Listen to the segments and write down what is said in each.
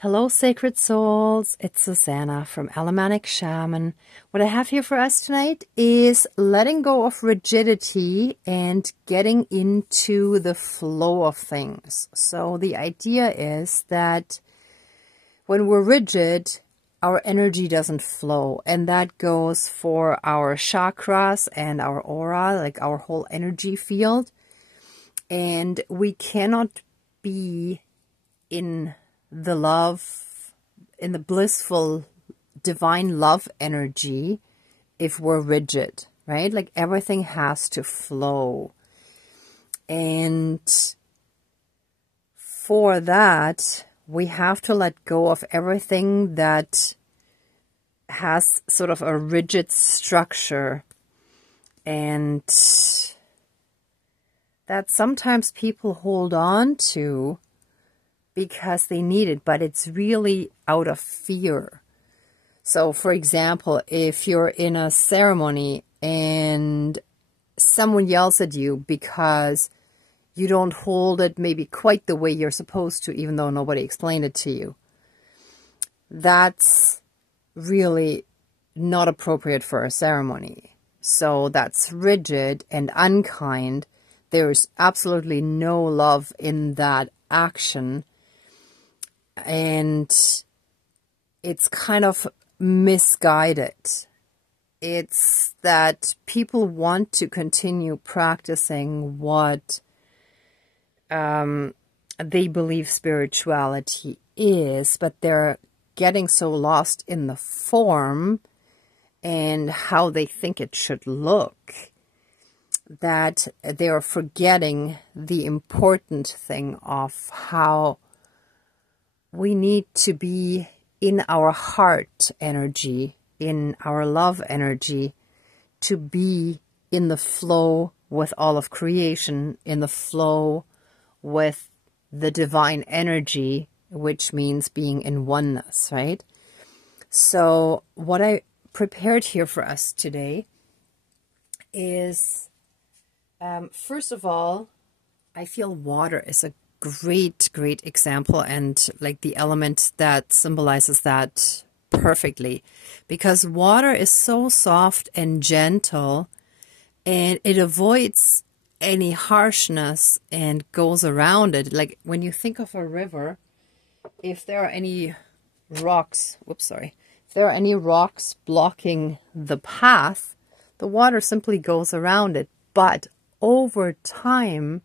Hello, sacred souls. It's Susanna from Alamanic Shaman. What I have here for us tonight is letting go of rigidity and getting into the flow of things. So the idea is that when we're rigid, our energy doesn't flow. And that goes for our chakras and our aura, like our whole energy field. And we cannot be in the love, in the blissful divine love energy if we're rigid, right? Like everything has to flow. And for that, we have to let go of everything that has sort of a rigid structure, and that sometimes people hold on to because they need it, but it's really out of fear. So, for example, if you're in a ceremony and someone yells at you because you don't hold it maybe quite the way you're supposed to, even though nobody explained it to you, that's really not appropriate for a ceremony. So that's rigid and unkind. There's absolutely no love in that action. And it's kind of misguided. It's that people want to continue practicing what they believe spirituality is, but they're getting so lost in the form and how they think it should look that they're forgetting the important thing of how we need to be in our heart energy, in our love energy, to be in the flow with all of creation, in the flow with the divine energy, which means being in oneness, right? So what I prepared here for us today is, first of all, I feel water is a great example, and like the element that symbolizes that perfectly, because water is so soft and gentle and it avoids any harshness and goes around it. Like when you think of a river, if there are any rocks, if there are any rocks blocking the path, the water simply goes around it. But over time,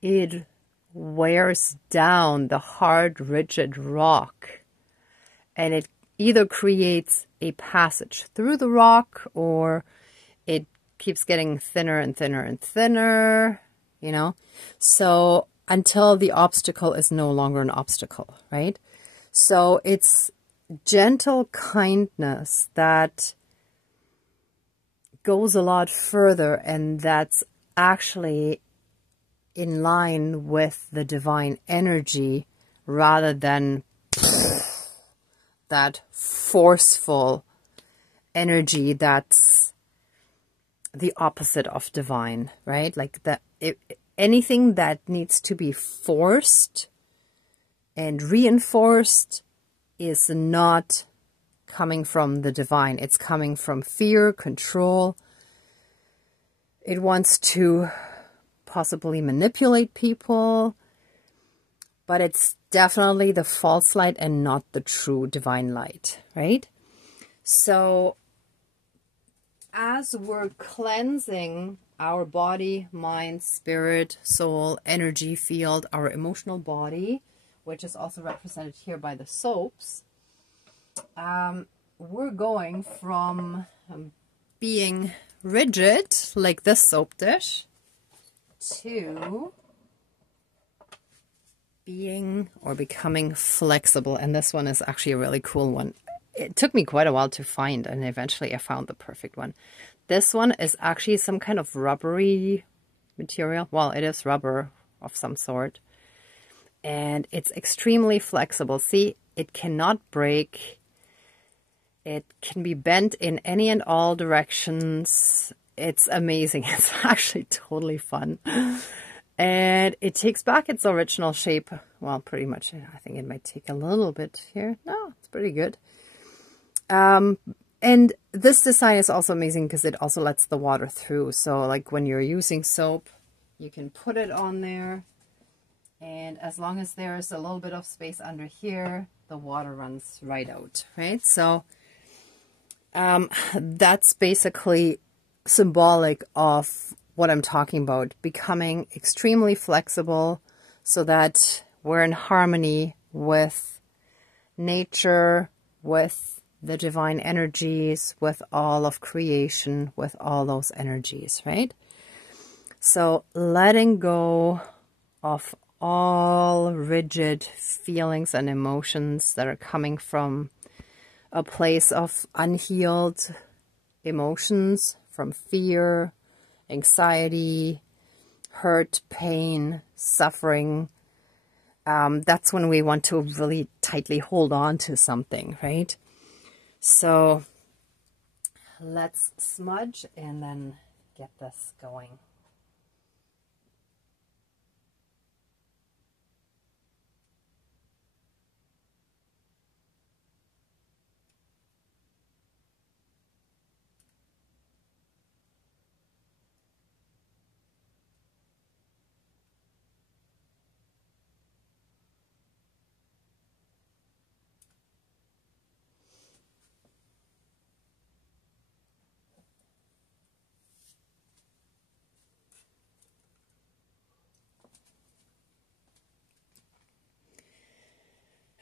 it wears down the hard, rigid rock, and it either creates a passage through the rock or it keeps getting thinner and thinner and thinner, you know, so until the obstacle is no longer an obstacle, right? So it's gentle kindness that goes a lot further, and that's actually in line with the divine energy rather than that forceful energy that's the opposite of divine, right? Like that, anything that needs to be forced and reinforced is not coming from the divine. It's coming from fear, control. It wants to possibly manipulate people, but it's definitely the false light and not the true divine light, right? So as we're cleansing our body, mind, spirit, soul, energy field, our emotional body, which is also represented here by the soaps, we're going from being rigid, like this soap dish, to being or becoming flexible. And this one is actually a really cool one. It took me quite a while to find, and eventually I found the perfect one. This one is actually some kind of rubbery material. Well, it is rubber of some sort, and it's extremely flexible. See, it cannot break. It can be bent in any and all directions. It's amazing. It's actually totally fun. And it takes back its original shape. Well, pretty much. I think it might take a little bit here. No, it's pretty good. And this design is also amazing because it also lets the water through. So like when you're using soap, you can put it on there. And as long as there's a little bit of space under here, the water runs right out, right? So that's basically symbolic of what I'm talking about, becoming extremely flexible so that we're in harmony with nature, with the divine energies, with all of creation, with all those energies, right? So letting go of all rigid feelings and emotions that are coming from a place of unhealed emotions, from fear, anxiety, hurt, pain, suffering. That's when we want to really tightly hold on to something, right? So let's smudge and then get this going.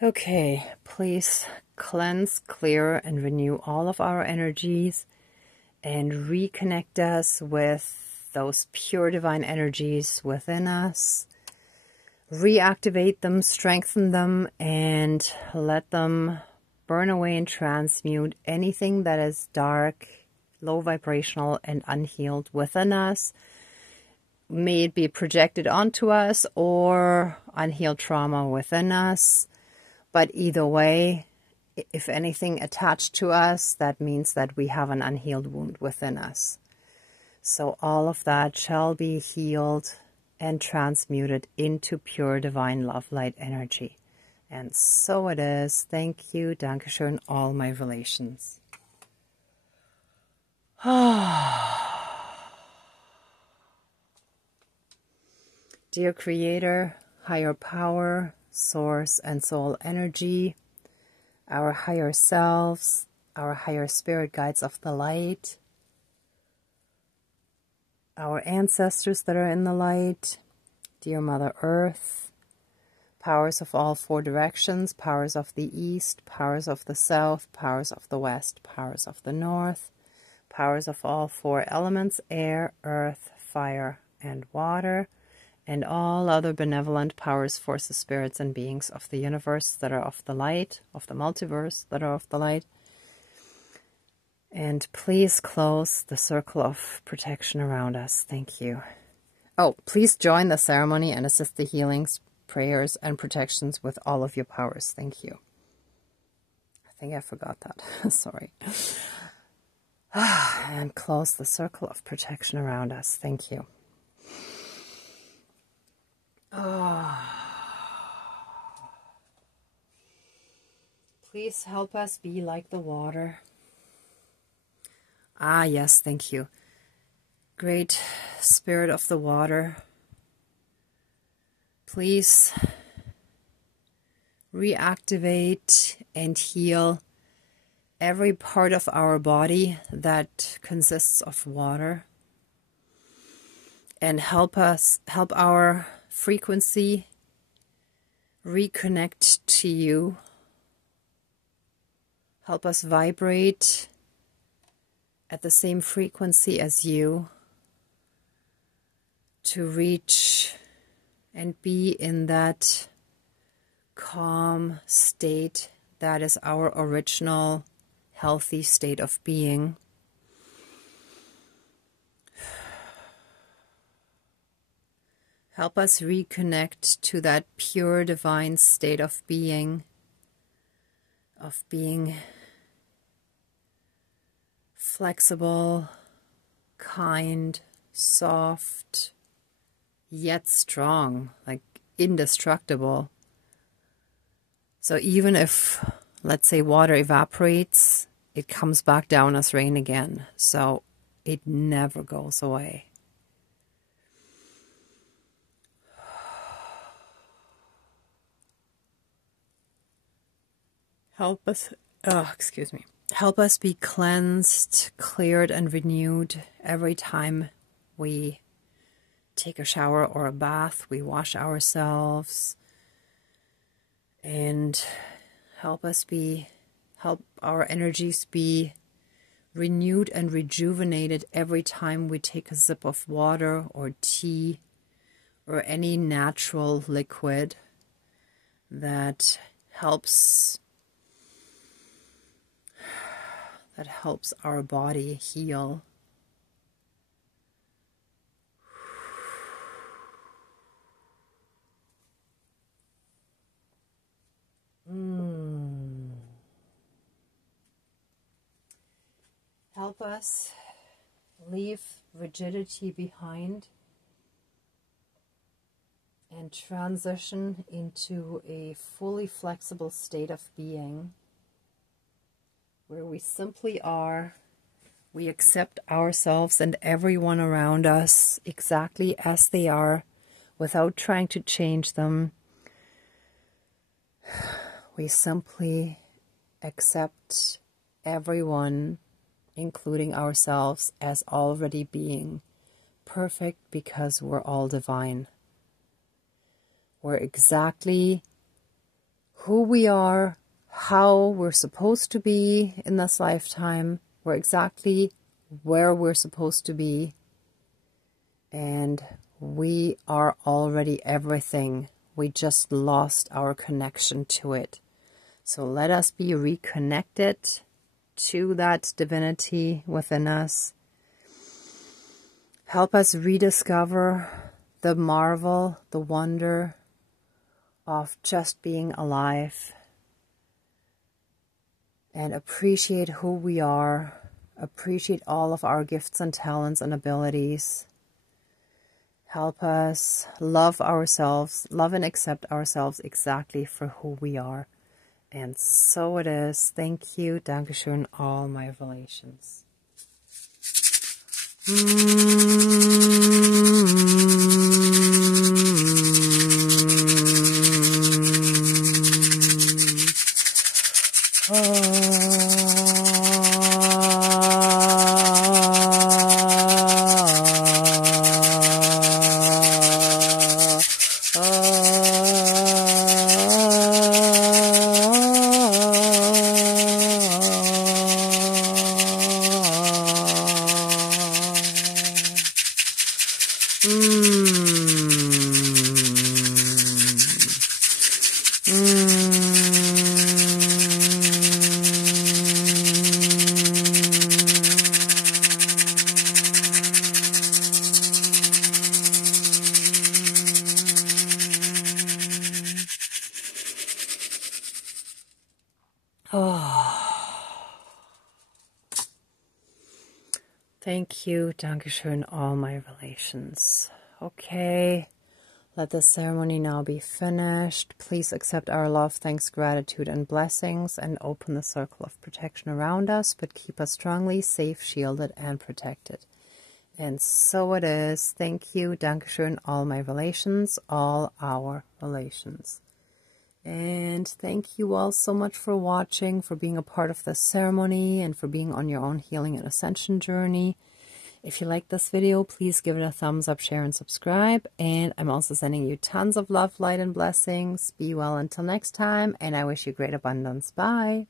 Okay, please cleanse, clear, and renew all of our energies and reconnect us with those pure divine energies within us. Reactivate them, strengthen them, and let them burn away and transmute anything that is dark, low vibrational, and unhealed within us. May it be projected onto us or unhealed trauma within us. But either way, if anything attached to us, that means that we have an unhealed wound within us. So all of that shall be healed and transmuted into pure divine love light energy. And so it is. Thank you. Dankeschön, all my relations. Dear Creator, higher power, source and soul energy, our higher selves, our higher spirit guides of the light, our ancestors that are in the light, dear Mother Earth, powers of all four directions, powers of the east, powers of the south, powers of the west, powers of the north, powers of all four elements, air, earth, fire, and water, and all other benevolent powers, forces, spirits, and beings of the universe that are of the light, of the multiverse that are of the light. And please close the circle of protection around us. Thank you. Oh, please join the ceremony and assist the healings, prayers, and protections with all of your powers. Thank you. I think I forgot that. Sorry. And close the circle of protection around us. Thank you. Please help us be like the water. Ah, yes, thank you. Great Spirit of the water, please reactivate and heal every part of our body that consists of water, and help our frequency reconnect to you. Help us vibrate at the same frequency as you, to reach and be in that calm state that is our original healthy state of being. Help us reconnect to that pure divine state of being flexible, kind, soft, yet strong, like indestructible. So even if, let's say, water evaporates, it comes back down as rain again. So it never goes away. Help us, excuse me. Help us be cleansed, cleared, and renewed every time we take a shower or a bath, we wash ourselves, and help our energies be renewed and rejuvenated every time we take a sip of water or tea or any natural liquid that helps our body heal. Help us leave rigidity behind and transition into a fully flexible state of being where we simply are. We accept ourselves and everyone around us exactly as they are without trying to change them. We simply accept everyone, including ourselves, as already being perfect because we're all divine. We're exactly who we are, how we're supposed to be in this lifetime. We're exactly where we're supposed to be. And we are already everything. We just lost our connection to it. So let us be reconnected to that divinity within us. Help us rediscover the marvel, the wonder of just being alive. And appreciate who we are. Appreciate all of our gifts and talents and abilities. Help us love ourselves, love and accept ourselves exactly for who we are. And so it is. Thank you. Dankeschön, all my relations. Thank you, Dankeschön, all my relations. Okay, let the ceremony now be finished. Please accept our love, thanks, gratitude, and blessings, and open the circle of protection around us, but keep us strongly safe, shielded, and protected. And so it is. Thank you, Dankeschön, all my relations, all our relations. And thank you all so much for watching, for being a part of this ceremony, and for being on your own healing and ascension journey. If you like this video, please give it a thumbs up, share, and subscribe. And I'm also sending you tons of love, light, and blessings. Be well until next time, and I wish you great abundance. Bye.